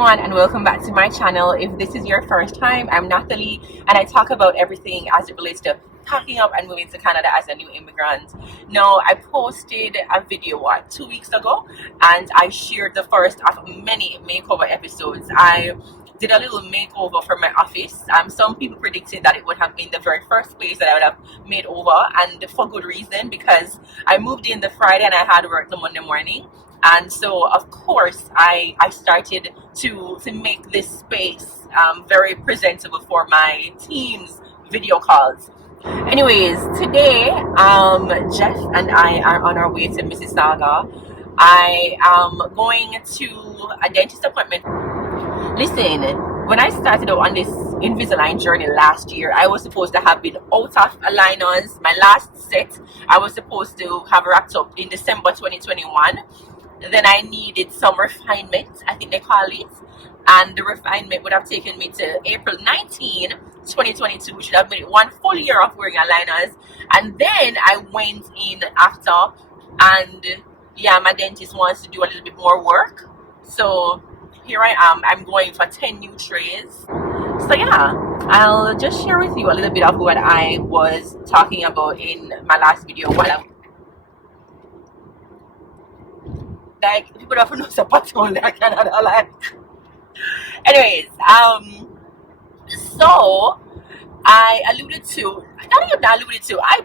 everyone, and welcome back to my channel. If this is your first time, I'm Natalie, and I talk about everything as it relates to packing up and moving to Canada as a new immigrant. Now, I posted a video 2 weeks ago, and I shared the first of many makeover episodes. I did a little makeover for my office. Some people predicted that it would have been the very first place that I would have made over, and for good reason, because I moved in the Friday and I had work the Monday morning. And so, of course, I started to make this space very presentable for my team's video calls. Anyways, today, Jeff and I are on our way to Mississauga. I am going to a dentist appointment. Listen, when I started out on this Invisalign journey last year, I was supposed to have been out of aligners. My last set, I was supposed to have wrapped up in December 2021. Then I needed some refinement, I think they call it, and the refinement would have taken me to April 19, 2022, which would have been 1 full year of wearing aligners. And then I went in after, and yeah, my dentist wants to do a little bit more work. So here I am. I'm going for 10 new trays. So yeah, I'll just share with you a little bit of what I was talking about in my last video. Like, people don't know the pattern that Canada like. Anyways, so I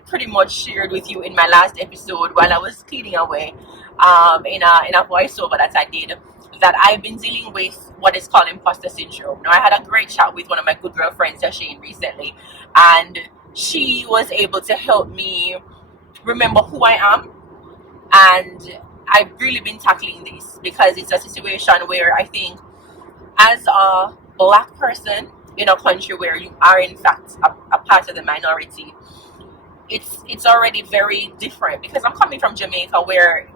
pretty much shared with you in my last episode while I was cleaning away, in a voiceover that I did, that I've been dealing with what is called imposter syndrome. Now, I had a great chat with one of my good girlfriends, Shane, recently, and she was able to help me remember who I am. And I've really been tackling this because it's a situation where I think, as a black person in a country where you are in fact a part of the minority, it's already very different, because I'm coming from Jamaica, where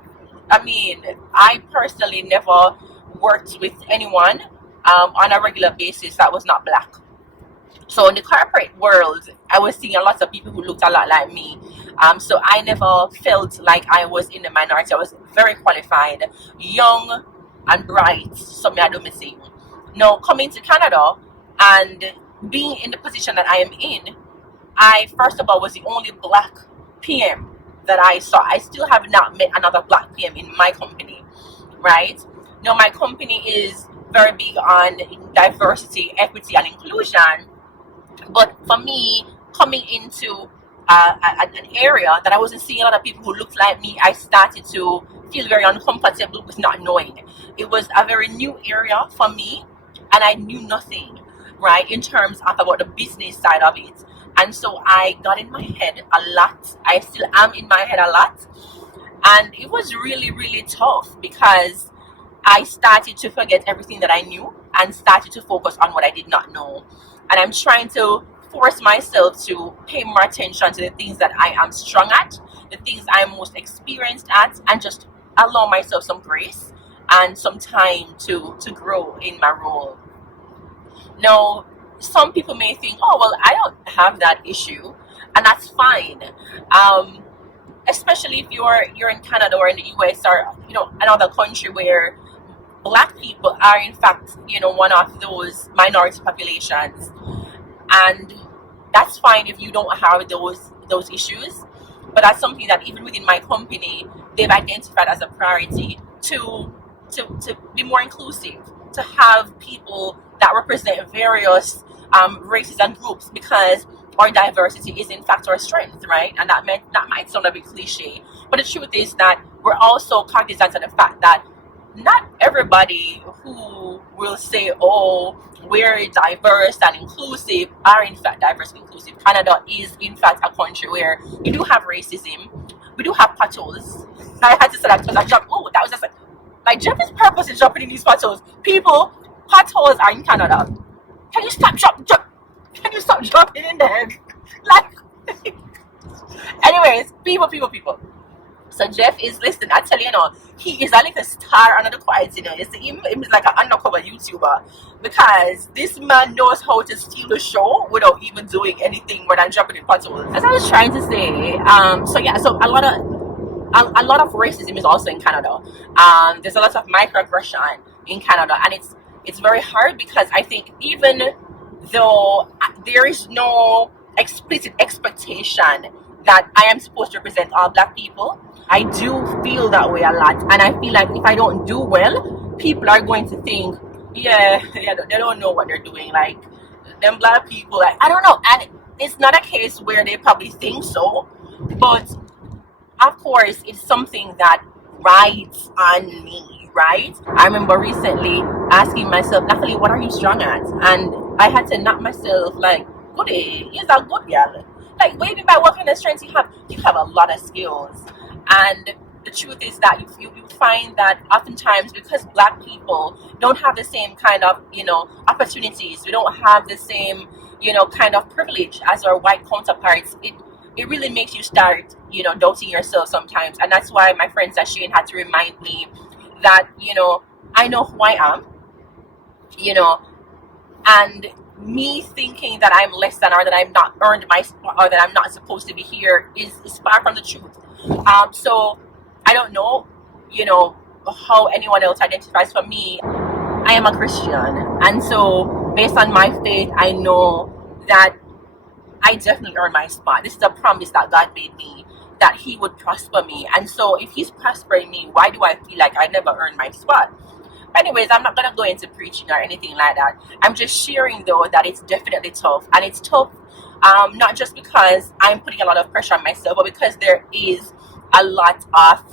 I personally never worked with anyone on a regular basis that was not black. So in the corporate world, I was seeing a lot of people who looked a lot like me. So I never felt like I was in the minority. I was very qualified, young and bright. So I do miss it. Now, coming to Canada and being in the position that I am in, I first of all was the only black PM that I saw. I still have not met another black PM in my company, right? Now, my company is very big on diversity, equity, and inclusion. But for me, coming into an area that I wasn't seeing a lot of people who looked like me, I started to feel very uncomfortable with not knowing. It was a very new area for me, and I knew nothing, right, in terms of about the business side of it. And so I got in my head a lot. I still am in my head a lot. And it was really, really tough, because I started to forget everything that I knew and started to focus on what I did not know. And I'm trying to force myself to pay more attention to the things that I am strong at, the things I'm most experienced at, and just allow myself some grace and some time to grow in my role. Now, some people may think, oh, well, I don't have that issue, and that's fine. Especially if you're in Canada or in the US, or another country where black people are in fact one of those minority populations, and that's fine if you don't have those issues. But that's something that even within my company, they've identified as a priority to be more inclusive, to have people that represent various races and groups, because our diversity is in fact our strength, right? And that might sound a bit cliche, but the truth is that we're also cognizant of the fact that not everybody who will say, oh, we're diverse and inclusive, are in fact diverse and inclusive. Canada is in fact a country where we do have racism, we do have potholes. I had to say that because I jumped. Oh, that was just like Jeff is purposely jumping in these potholes. People, potholes are in Canada. Can you stop Can you stop jumping in there? Like, anyways, people. So Jeff is, listen, I tell you, he is like a star under the quiet, he's like an undercover YouTuber, because this man knows how to steal the show without even doing anything more than jumping in potholes. As I was trying to say, so a lot of racism is also in Canada. There's a lot of microaggression in Canada, and it's It's very hard because I think even though there is no explicit expectation that I am supposed to represent all black people, I do feel that way a lot. And I feel like if I don't do well, people are going to think, yeah, they don't know what they're doing. Like, them black people, like, I don't know. And it's not a case where they probably think so, but of course, it's something that rides on me, right? I remember recently asking myself, Natalie, what are you strong at? And I had to knock myself, like, goody, you're a good girl. Like, maybe by what kind of strengths you have a lot of skills. And the truth is that you find that oftentimes because black people don't have the same kind of, opportunities, we don't have the same, kind of privilege as our white counterparts, it really makes you start, doubting yourself sometimes. And that's why my friend Sashane had to remind me that, I know who I am, and me thinking that I'm less than, or that I'm not earned my spot, or that I'm not supposed to be here is far from the truth. So I don't know, how anyone else identifies. For me, I am a Christian, and so based on my faith, I know that I definitely earned my spot. This is a promise that God made me, that He would prosper me. And so if He's prospering me, why do I feel like I never earned my spot? Anyways, I'm not gonna go into preaching or anything like that. I'm just sharing though that it's definitely tough, and it's tough, not just because I'm putting a lot of pressure on myself, but because there is a lot of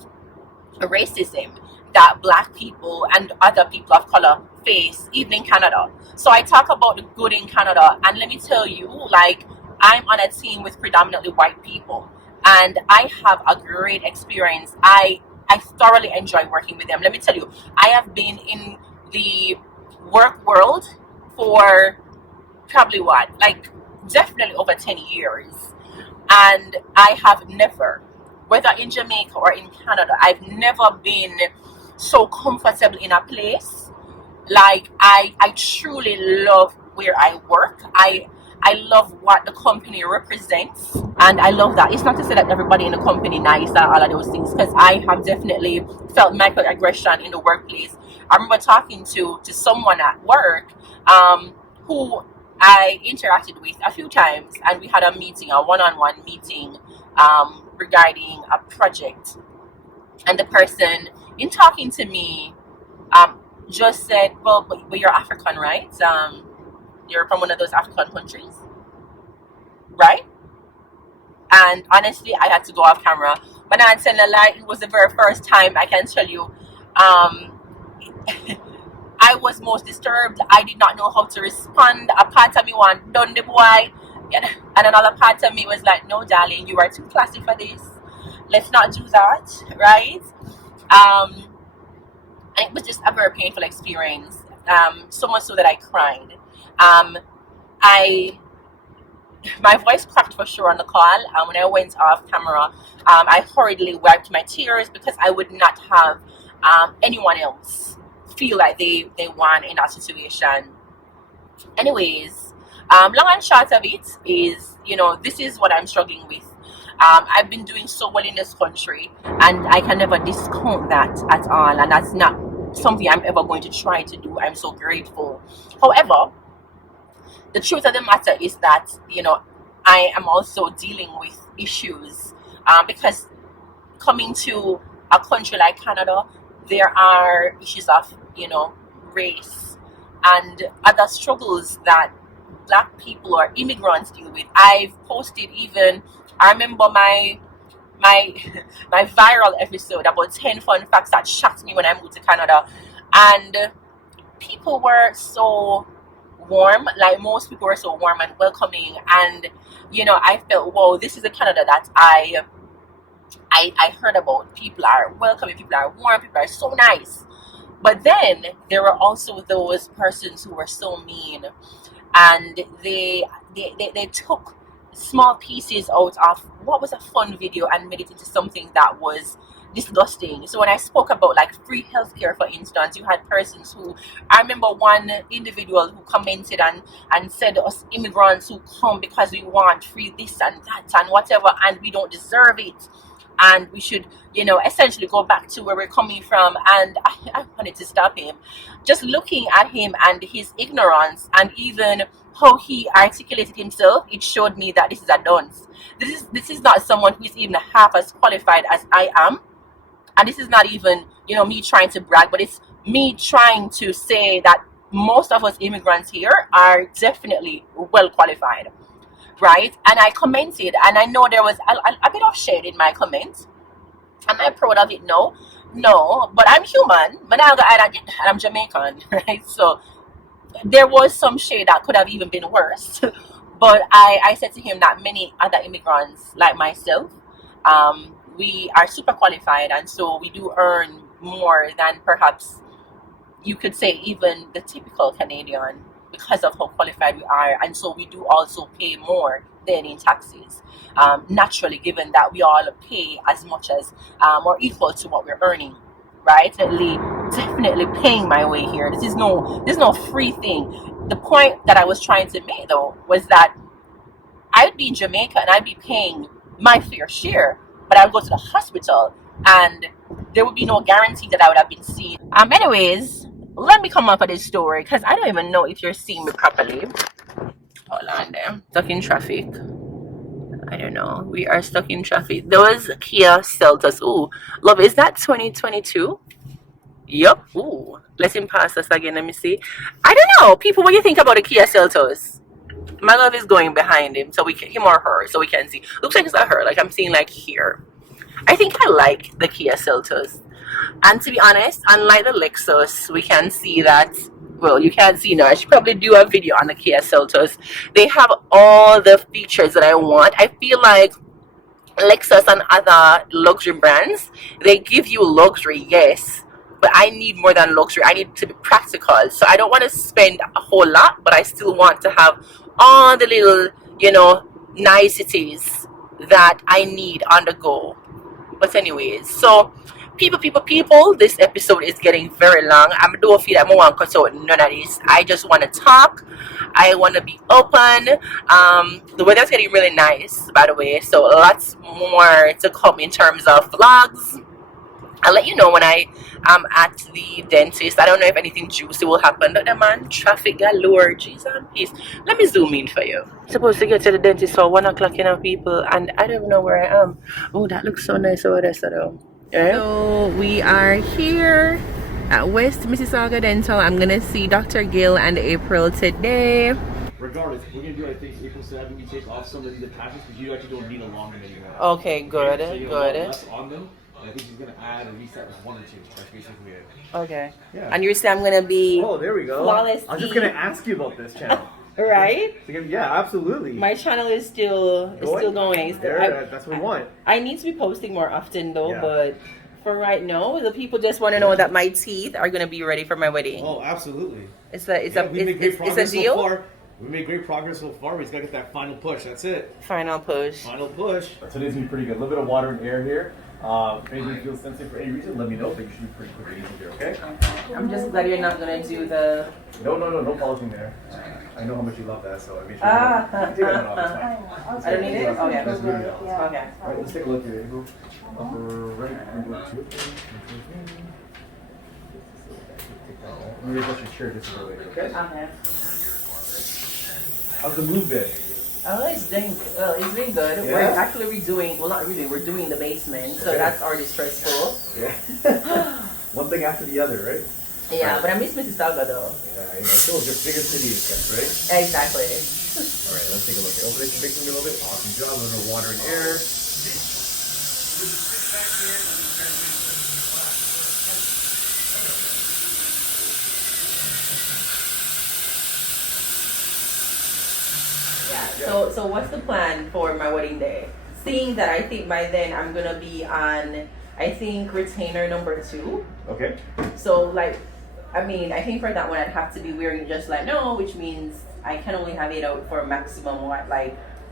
racism that black people and other people of color face, even in Canada. So I talk about the good in Canada, and let me tell you, like, I'm on a team with predominantly white people, and I have a great experience. I thoroughly enjoy working with them. Let me tell you, I have been in the work world for probably definitely over 10 years. And I have never, whether in Jamaica or in Canada, I've never been so comfortable in a place. Like, I truly love where I work. I love what the company represents, and I love that. It's not to say that everybody in the company nice and all of those things, because I have definitely felt microaggression in the workplace. I remember talking to someone at work, who I interacted with a few times, and we had a meeting, a one-on-one meeting, regarding a project. And the person, in talking to me, just said, well, but you're African, right? You're from one of those African countries, right? And honestly, I had to go off camera. But I'm telling a lie, it was the very first time, I can tell you, I was most disturbed. I did not know how to respond. A part of me want done the boy, and another part of me was like, no, darling, you are too classy for this. Let's not do that, right? And it was just a very painful experience. So much so that I cried. My voice cracked for sure on the call. When I went off camera, I hurriedly wiped my tears because I would not have anyone else feel like they won in that situation. Anyways, long and short of it is, this is what I'm struggling with. I've been doing so well in this country, and I can never discount that at all, and that's not something I'm ever going to try to do. I'm so grateful. However, the truth of the matter is that, I am also dealing with issues, because coming to a country like Canada, there are issues of, race and other struggles that black people or immigrants deal with. I've posted even, I remember my my viral episode about 10 fun facts that shocked me when I moved to Canada, and people were so warm. Like, most people were so warm and welcoming, and I felt, whoa, this is a Canada that I heard about. People are welcoming, people are warm, people are so nice. But then there were also those persons who were so mean, and they took small pieces out of what was a fun video and made it into something that was disgusting. So when I spoke about like free healthcare, for instance, you had persons who, I remember one individual who commented and said, us immigrants who come because we want free this and that and whatever, and we don't deserve it. and we should, essentially go back to where we're coming from. And I wanted to stop him. Just looking at him and his ignorance, and even how he articulated himself, it showed me that this is a dunce. This is not someone who is even half as qualified as I am. And this is not even, me trying to brag, but it's me trying to say that most of us immigrants here are definitely well qualified, right? And I commented, and I know there was a bit of shade in my comment. Am I proud of it? No, but I'm human. But I'm Jamaican, right? So there was some shade that could have even been worse. But I said to him that many other immigrants like myself, we are super qualified, and so we do earn more than perhaps you could say even the typical Canadian, because of how qualified we are. And so we do also pay more than in taxes, naturally, given that we all pay as much as or equal to what we're earning, right? Definitely paying my way here. There's no free thing. The point that I was trying to make, though, was that I'd be in Jamaica and I'd be paying my fair share, but I would go to the hospital and there would be no guarantee that I would have been seen. Anyways, let me come up with this story, because I don't even know if you're seeing me properly. Hold on there. Stuck in traffic. I don't know. We are stuck in traffic. Those Kia Seltos. Ooh, love, is that 2022? Yup. Ooh, let him pass us again. Let me see. I don't know. People, what do you think about the Kia Seltos? My love is going behind him, so him or her, so we can see. Looks like it's a her. Like I'm seeing like here. I think I like the Kia Seltos. And to be honest, unlike the Lexus, we can see that, well, you can't see now. I should probably do a video on the Kia Seltos. They have all the features that I want. I feel like Lexus and other luxury brands, they give you luxury, yes, but I need more than luxury. I need to be practical. So I don't want to spend a whole lot, but I still want to have all the little, niceties that I need on the go. But anyways, so people, this episode is getting very long. I don't feel like I want to cut out none of this. I just want to talk. I want to be open. The weather's getting really nice, by the way, so lots more to come in terms of vlogs. I'll let you know when I am at the dentist. I don't know if anything juicy will happen. But man, traffic galore. Jeez and peace. Let me zoom in for you. I'm supposed to get to the dentist for 1 o'clock, people, and I don't know where I am. Oh, that looks so nice over there, so. Right? So we are here at West Mississauga Dental. I'm gonna see Dr. Gill and April today. Regardless, we're gonna do, I think, April 7th. We take off some of these attachments because you actually don't need a long one anymore. Okay, good, so you good. Less on them. I think she's gonna add a reset with 1 or 2. That's basically it. Okay. Yeah. And you're saying I'm gonna be. Oh, there we go. Flawless. I'm just gonna ask you about this channel. Right? Yeah, absolutely. My channel is still going. That's what we want. I need to be posting more often though, Yeah. but for right now, the people just want to know that my teeth are gonna be ready for my wedding. Oh, absolutely. It's a deal. So far. We made great progress so far. We just gotta get that final push. That's it. Final push. Final push. Today's gonna be pretty good. A little bit of water and air here. If anything feels sensitive for any reason, let me know. But you should be pretty quick and easy here, okay? I'm just glad you're not gonna do the. No polishing there. I know how much you love that, so I made sure. You take that one off. It's fine. I don't need it. Okay. Let's move it on. Okay. All right, let's take a look here. Go upper right and go to. Let me adjust your chair just a little bit, okay? Okay. How's the move been? Oh, it's doing well. It's been good. Yeah? We're actually redoing. Well, not really. We're doing the basement, so Okay. that's already stressful. Yeah. One thing after the other, right? Yeah, but I miss Mississauga though. Yeah, I know. It's your biggest city, right? Exactly. All right, let's take a look. Open it, fix me a little bit. Awesome job. A little water and air. Yeah. So what's the plan for my wedding day? Seeing that I think by then I'm gonna be on, I think, retainer number 2. Okay. So I think for that one I'd have to be wearing just no, which means I can only have it out for a maximum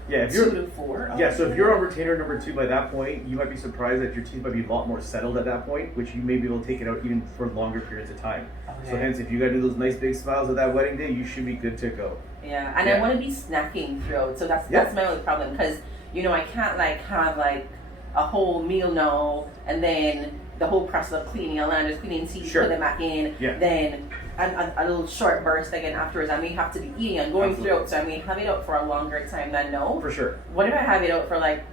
Yeah, if you're 2 to 4. Yeah, so if you're on retainer number 2 by that point, you might be surprised that your teeth might be a lot more settled at that point, which you may be able to take it out even for longer periods of time. Okay. So hence, if you got to do those nice big smiles at that wedding day, you should be good to go. Yeah, and I want to be snacking throughout, so that's my only problem, because I can't have a whole meal now, and then the whole process of cleaning, and then just cleaning teeth, Sure. put them back in, Yeah. then a little short burst again afterwards. I may have to be eating and going Absolutely. through, so I may have it out for a longer time than now. For sure. What if I have it out for like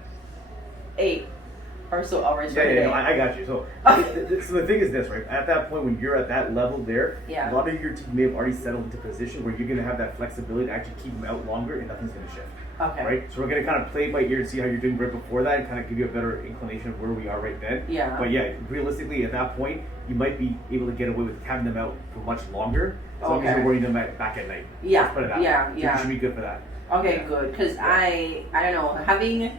8 or so hours Yeah, per yeah, day? no, I got you. So, so the thing is this, right? At that point, when you're at that level there, Yeah. a lot of your teeth may have already settled into a position where you're going to have that flexibility to actually keep them out longer and nothing's going to shift. Okay. Right? So we're going to kind of play it by ear and see how you're doing right before that and kind of give you a better inclination of where we are right then. Yeah. But yeah, realistically, at that point, you might be able to get away with having them out for much longer as long as Okay. you're wearing them back at night. Yeah. Let's put it that Yeah, way. So yeah. you should be good for that. Okay, good. Because I don't know, having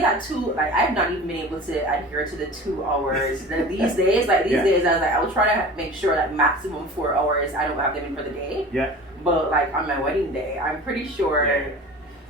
that 2, like I've not even been able to adhere to the 2 hours. These days, I was like, I'll try to make sure that maximum 4 hours I don't have them in for the day. Yeah. But like on my wedding day, I'm pretty sure Yeah.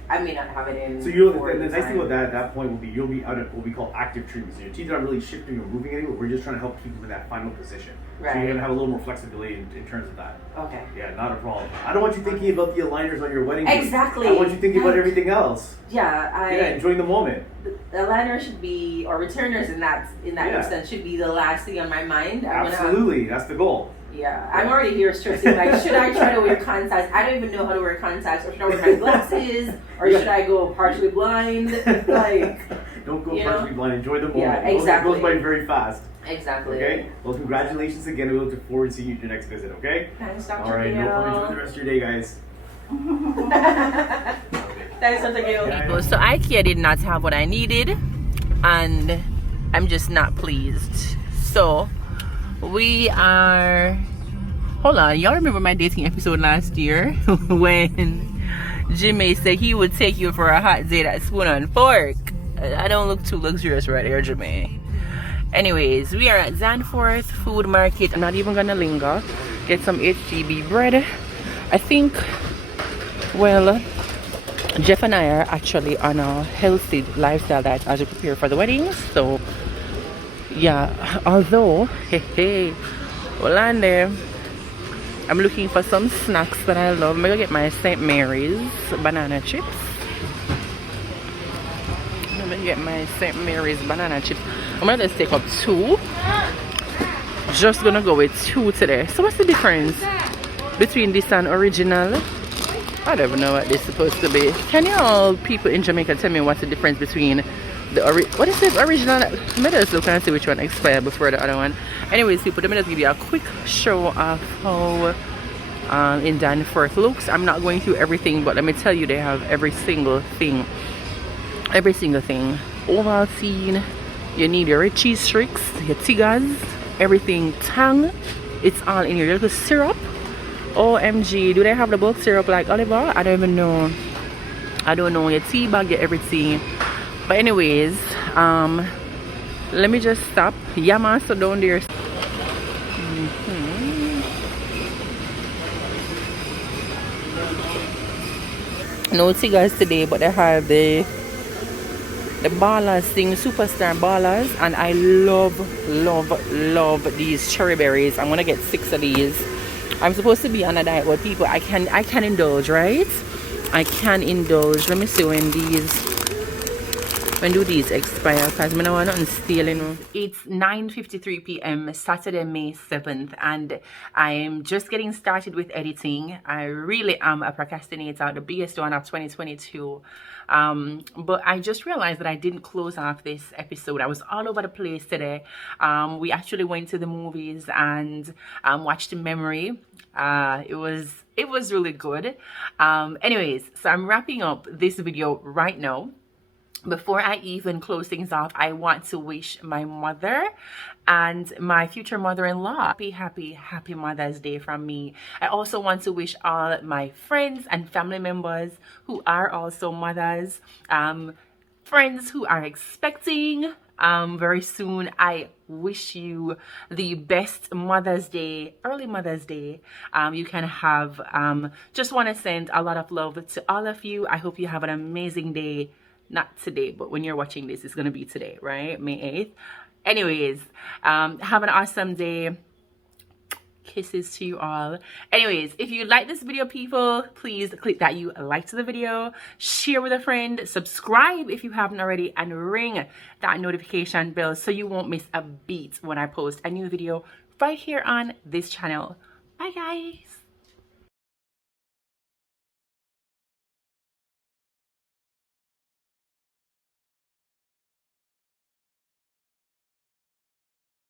I may not have it in. So the nice thing about that at that point will be you'll be out of what we call active treatment. So your teeth aren't really shifting or moving anymore. We're just trying to help keep them in that final position. So Right. you're gonna have a little more flexibility in terms of that. Okay. Yeah, not a problem. I don't want you thinking about the aligners on your wedding day. Exactly. I want you thinking about everything else. Yeah, Enjoying the moment. the aligner should be, or returners in that Yeah. instance should be the last thing on my mind. Absolutely, that's the goal. Yeah, I'm already here stressing. Like, should I try to wear contacts? I don't even know how to wear contacts. Or should I wear my glasses? Or should I go partially blind? Like, Don't go you partially know? blind. Enjoy the moment. Yeah, It exactly. goes by very fast. Exactly. Okay. Well, congratulations again. We look forward to seeing you at your next visit. Okay. Thanks, Dr. All right. No problem. Enjoy the rest of your day, guys. Thanks, Dr. Gail. Yeah. So IKEA did not have what I needed, and I'm just not pleased. So we are. Hold on, y'all remember my dating episode last year when Jimmy said he would take you for a hot date at Spoon and Fork? I don't look too luxurious right here, Jimmy. Anyways, we are at Danforth Food Market. I'm not even gonna linger. Get some HGB bread. I think, well, Jeff and I are actually on a healthy lifestyle diet as we prepare for the wedding. So, yeah, although, well, on there, I'm looking for some snacks that I love. I'm gonna get my St. Mary's banana chips. I'm gonna get my St. Mary's banana chips. I'm gonna just take up 2. Just gonna go with 2 today. So what's the difference between this and original? I don't even know what this is supposed to be. Can y'all people in Jamaica tell me what's the difference between the what is this original? Let me just look and see which one expired before the other one. Anyways, people, let me just give you a quick show of how in Danforth looks. I'm not going through everything, but let me tell you, they have every single thing. Every single thing. Ovaltine. You need your cheese tricks, your tigers, everything tang. It's all in here. Little syrup. OMG, do they have the bulk syrup like Oliver? I don't even know. I don't know. Your tea bag, your everything. But anyways, let me just stop. Yama, so down there. No tigers today, but they have the ballers thing, superstar ballers, and I love these cherry berries. I'm gonna get 6 of these. I'm supposed to be on a diet where people I can indulge, right? I can indulge. Let me see when do these expire, because I don't want nothing stealing. It's 9:53 p.m. Saturday, May 7th, and I'm just getting started with editing. I really am a procrastinator, the biggest one of 2022. But I just realized that I didn't close off this episode. I was all over the place today. We actually went to the movies and watched Memory. It was really good. Anyways, so I'm wrapping up this video right now. Before I even close things off, I want to wish my mother and my future mother-in-law happy Mother's Day from me. I also want to wish all my friends and family members who are also mothers, friends who are expecting very soon. I wish you the best Mother's Day, early Mother's Day you can have. Just want to send a lot of love to all of you. I hope you have an amazing day. Not today, but when you're watching this, it's gonna be today, right? May 8th. Anyways, have an awesome day. kisses to you all. Anyways, if you like this video, people, please click that you liked the video, share with a friend, subscribe if you haven't already, and ring that notification bell so you won't miss a beat when I post a new video right here on this channel. Bye guys.